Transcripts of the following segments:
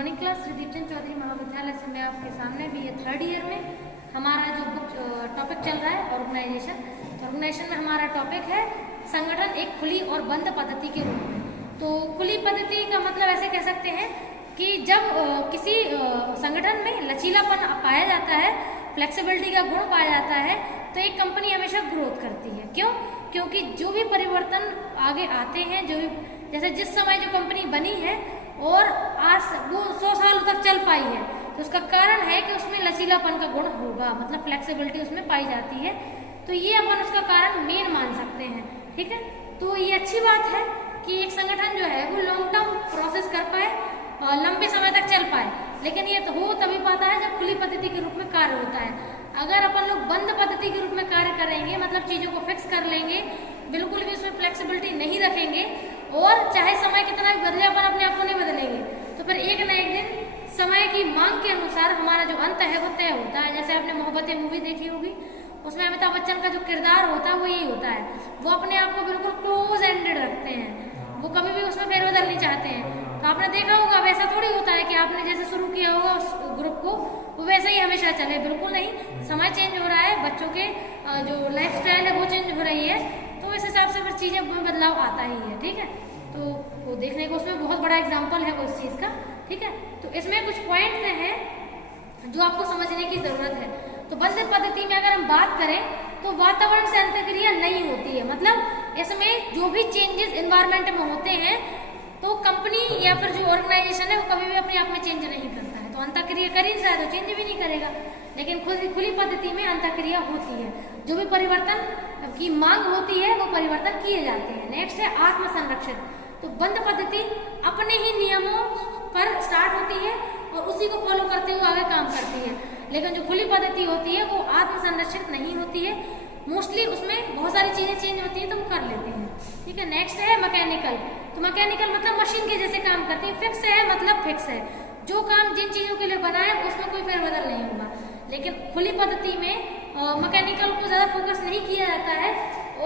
Morning class Shri Deepchand Chaudhary महाविद्यालय से मैं आपके सामने भी ये 3rd ईयर में हमारा जो टॉपिक चल रहा है ऑर्गेनाइजेशन में हमारा टॉपिक है संगठन एक खुली और बंद पद्धति के रूप में। तो खुली पद्धति का मतलब ऐसे कह सकते हैं कि जब किसी संगठन में लचीलापन पाया जाता है, फ्लेक्सिबिलिटी का गुण पाया जाता है, तो एक कंपनी हमेशा ग्रोथ करती है। क्यों? क्योंकि जो भी परिवर्तन आगे आते हैं, जो भी जैसे जिस समय जो कंपनी बनी है और आज वो 100 साल तक चल पाई है, तो उसका कारण है कि उसमें लचीलापन का गुण होगा, मतलब फ्लेक्सिबिलिटी उसमें पाई जाती है। तो ये अपन उसका कारण मेन मान सकते हैं। ठीक है, तो ये अच्छी बात है कि एक संगठन जो है वो लॉन्ग टर्म प्रोसेस कर पाए और लंबे समय तक चल पाए, लेकिन ये तो हो तभी पाता है जब खुली पद्धति के रूप में कार्य होता है। अगर अपन लोग बंद पद्धति के रूप में कार्य करेंगे, मतलब चीज़ों को फिक्स कर लेंगे, बिल्कुल भी उसमें फ्लेक्सिबिलिटी नहीं रखेंगे और चाहे समय कितना भी बदले अपन अपने आप को नहीं बदलेंगे, तो फिर एक न एक दिन समय की मांग के अनुसार हमारा जो अंत है वो तय होता है। जैसे आपने मोहब्बतें मूवी देखी होगी, उसमें अमिताभ बच्चन का जो किरदार होता है वो यही होता है, वो अपने आप को बिल्कुल क्लोज एंडेड रखते हैं, वो कभी भी उसमें फेरबदल नहीं चाहते हैं। तो आपने देखा होगा वैसा थोड़ी होता है कि आपने जैसे शुरू किया होगा उस ग्रुप को वो वैसे ही हमेशा चले, बिल्कुल नहीं। समय चेंज हो रहा है, बच्चों के जो लाइफ स्टाइल है वो चेंज हो रही है, तो इस हिसाब से फिर चीज़ें में बदलाव आता ही है। ठीक है, तो वो देखने को उसमें बहुत बड़ा एग्जाम्पल है वो इस चीज़ का। ठीक है, तो इसमें कुछ पॉइंट हैं जो आपको समझने की ज़रूरत है। तो बंद पद्धति में अगर हम बात करें तो वातावरण से अंतःक्रिया नहीं होती है, मतलब इसमें जो भी चेंजेस एनवायरनमेंट में होते हैं तो कंपनी या फिर जो ऑर्गेनाइजेशन है वो कभी भी अपने आप में चेंज नहीं करता है। तो अंतःक्रिया कर ही नहीं रहा है तो चेंज भी नहीं करेगा, लेकिन खुली पद्धति में अंतःक्रिया होती है, जो भी परिवर्तन की मांग होती है वो परिवर्तन किए जाते हैं। नेक्स्ट है आत्म संरक्षण। तो बंद पद्धति अपने ही नियमों पर स्टार्ट होती है और उसी को फॉलो करते हुए आगे काम करती है, लेकिन जो खुली पद्धति होती है वो आत्म संरक्षित नहीं होती है। मोस्टली उसमें बहुत सारी चीज़ें चेंज होती हैं तो वो कर लेते हैं। ठीक है, नेक्स्ट है मैकेनिकल। तो मैकेनिकल मतलब मशीन के जैसे काम करती है, फिक्स है मतलब फिक्स है, जो काम जिन चीज़ों के लिए बना है उसमें कोई फेरबदल नहीं होगा। लेकिन खुली पद्धति में मैकेनिकल को ज़्यादा फोकस नहीं किया जाता है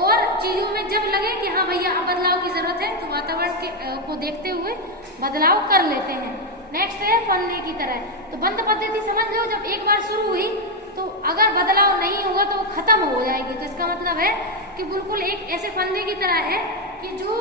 और चीज़ों में जब लगे कि हाँ भैया अब बदलाव की ज़रूरत है तो वातावरण को देखते हुए बदलाव कर लेते हैं। नेक्स्ट है फंदे की तरह। तो बंद पद्धति समझ लो जब एक बार शुरू हुई तो अगर बदलाव नहीं होगा तो वो खत्म हो जाएगी। तो इसका मतलब है कि बिल्कुल एक ऐसे फंदे की तरह है कि जो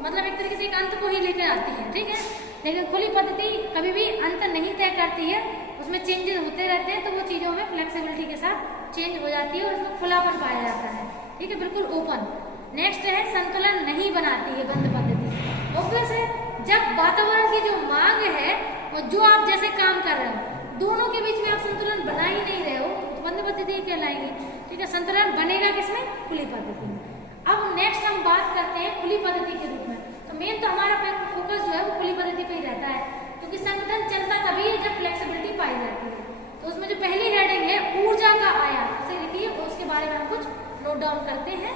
मतलब एक तरीके से एक अंत को ही लेकर आती है। ठीक है, लेकिन खुली पद्धति कभी भी अंत नहीं तय करती है, उसमें चेंजेस होते रहते हैं, तो वो चीज़ों में फ्लेक्सिबिलिटी के साथ चेंज हो जाती है और उसमें खुलापन पाया जाता है। ठीक है, बिल्कुल ओपन। नेक्स्ट है संतुलन नहीं बनाती है बंद पद्धति। ऑब्वियस है, जब वातावरण की जो मांग है और जो आप जैसे काम कर रहे हो दोनों के बीच में आप संतुलन बना ही नहीं रहे हो तो बंद पद्धति कहलाएगी। ठीक है, संतुलन बनेगा किसमें? खुली पद्धति में। अब नेक्स्ट हम बात करते हैं खुली पद्धति के रूप में। तो मेन तो हमारा फोकस जो है वो खुली पद्धति पे ही रहता है, क्योंकि संगठन चलता तभी है जब फ्लेक्सिबिलिटी पाई जाती है। तो उसमें जो पहली हेडिंग है ऊर्जा का आयात, उसे लिखिए और उसके बारे में हम कुछ नोट डाउन करते हैं।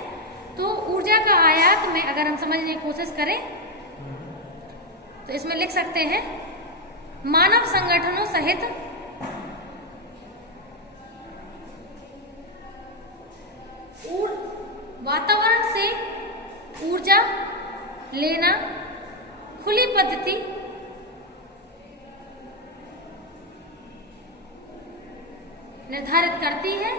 तो ऊर्जा का आयात में अगर हम समझने की कोशिश करें तो इसमें लिख सकते हैं मानव संगठनों सहित वातावरण से ऊर्जा लेना खुली पद्धति निर्धारित करती है।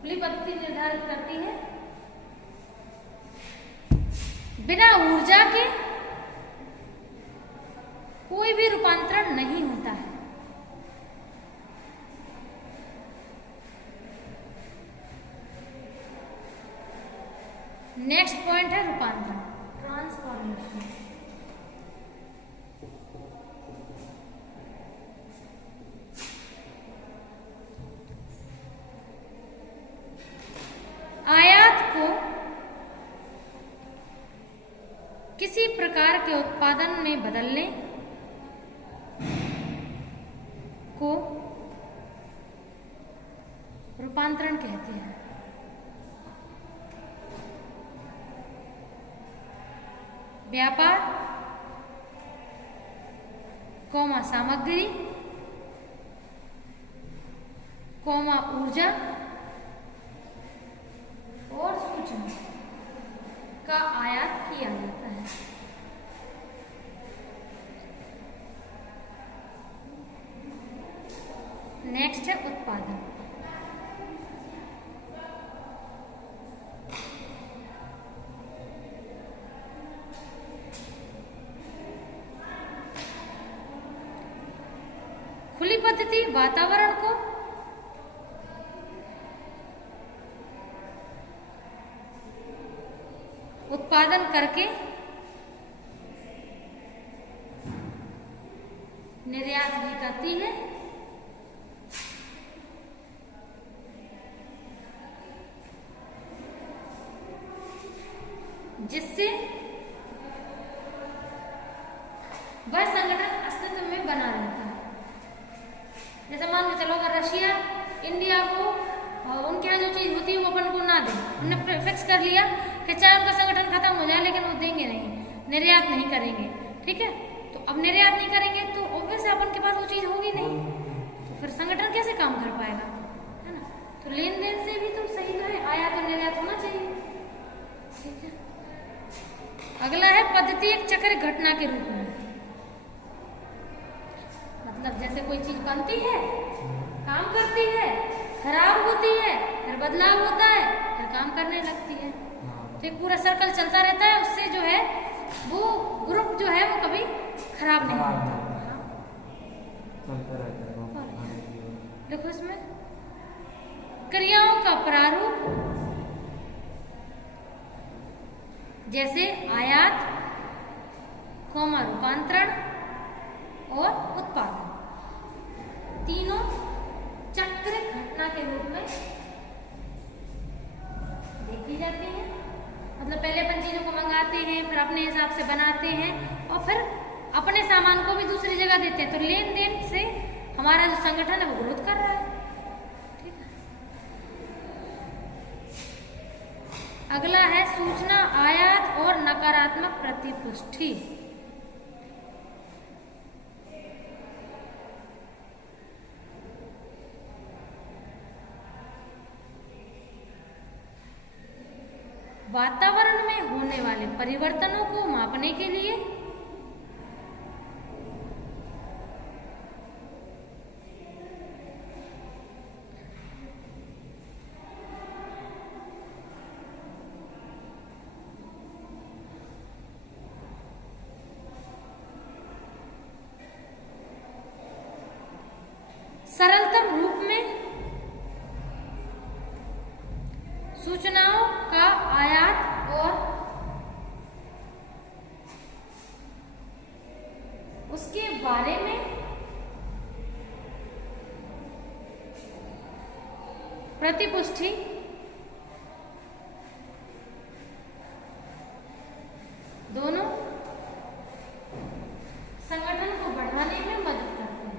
खुली पद्धति निर्धारित करती है बिना ऊर्जा के कोई भी रूपांतरण नहीं होता है। नेक्स्ट पॉइंट है रूपांतरण, ट्रांसफॉर्मेशन। आयात को किसी प्रकार के उत्पादन में बदलने को रूपांतरण कहते हैं। व्यापार, सामग्री, ऊर्जा और सूचना। का आयात किया जाता है। नेक्स्ट है उत्पादन। खुली पद्धति वातावरण को उत्पादन करके निर्यात भी करती है, जिससे वह संगठन अस्तित्व में बना रहता है। जैसे मान के चलो अगर रशिया इंडिया को उनके यहाँ जो चीज होती है वो अपन को ना दे, उन्होंने फिक्स कर लिया कि चाहे उनका संगठन खत्म हो जाए लेकिन वो देंगे नहीं, निर्यात नहीं करेंगे, ठीक है। तो अब निर्यात नहीं करेंगे तो ऑब्वियस अपन के पास वो चीज होगी नहीं, तो फिर संगठन कैसे काम कर पाएगा, है ना। तो लेन देन से भी तो सही तो है, आयात और निर्यात होना चाहिए, ठीक है। अगला है पद्धति एक चक्र घटना के रूप में। मतलब जैसे कोई चीज बनती है, काम करती है, खराब होती है, फिर बदलाव होता है, फिर काम करने लगती है, तो एक पूरा सर्कल चलता रहता है। उससे जो है वो ग्रुप जो है वो कभी खराब नहीं होता। देखो इसमें क्रियाओं का प्रारूप, जैसे आयात, रूपांतरण और उत्पादन, तीनों चक्र घटना के रूप में देखी जाती है। मतलब पहले अपन चीजों को मंगाते हैं, फिर अपने हिसाब से बनाते हैं और फिर अपने सामान को भी दूसरी जगह देते हैं, तो लेन देन से हमारा जो संगठन है वो ग्रोथ कर रहा है, ठीक है। अगला है सूचना आयात और नकारात्मक प्रतिपुष्टि। वातावरण में होने वाले परिवर्तनों को मापने के लिए सरलतम रूप में सूचनाओं का आयात और उसके बारे में प्रतिपुष्टि दोनों संगठन को बढ़ाने में मदद करते हैं।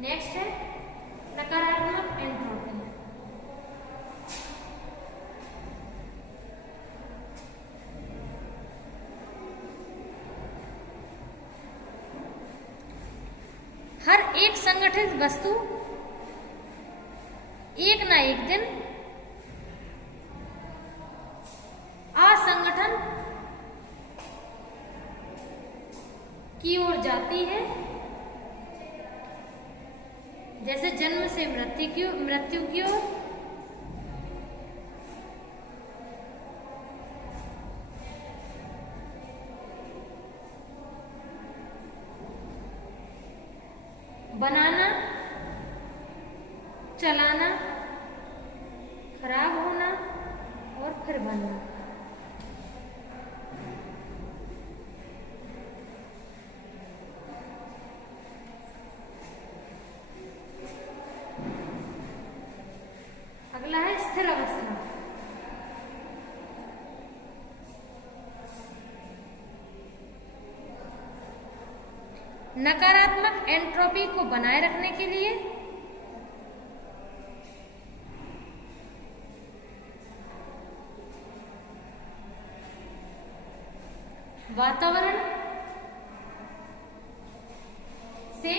नेक्स्ट है नकारात्मक एंट्रोपी। हर एक संगठित वस्तु एक ना एक दिन असंगठन की ओर जाती है। जैसे जन्म से मृत्यु की ओर, बनाना, चलाना, खराब होना और फिर बनना। अगला है स्थिर अवस्था। नकारात्मक एंट्रोपी को बनाए रखने के लिए वातावरण से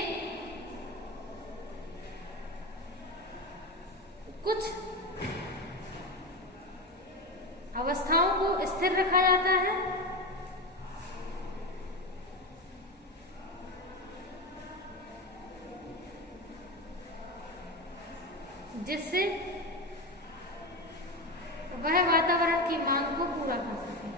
कुछ अवस्थाओं को स्थिर रखा जाता है, जिससे वह वातावरण की मांग को पूरा कर सके।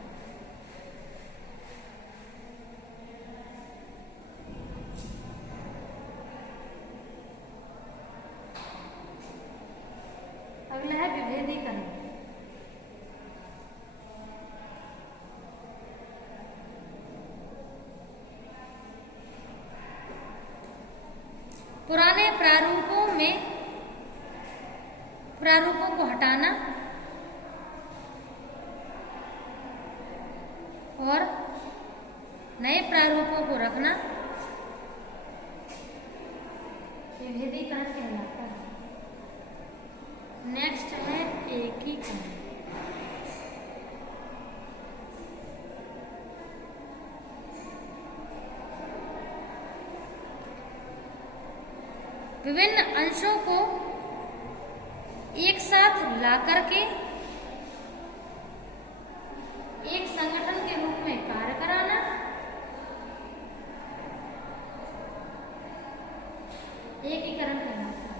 अगला है विभेदीकरण। पुराने प्रारूपों को हटाना और नए प्रारूपों को रखना विभेदीकरण कहलाता है। नेक्स्ट है एकीकरण। विभिन्न अंशों को एक साथ लाकर के एक संगठन के रूप में कार्य कराना, एकीकरण कहलाता है।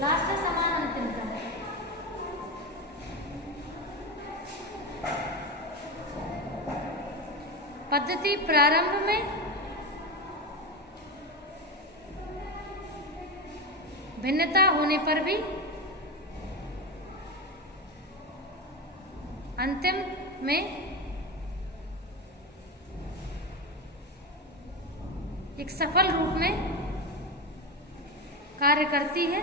लास्ट है समान अंतिमता। पद्धति प्रारंभ में भिन्नता होने पर भी अंतिम में एक सफल रूप में कार्य करती है।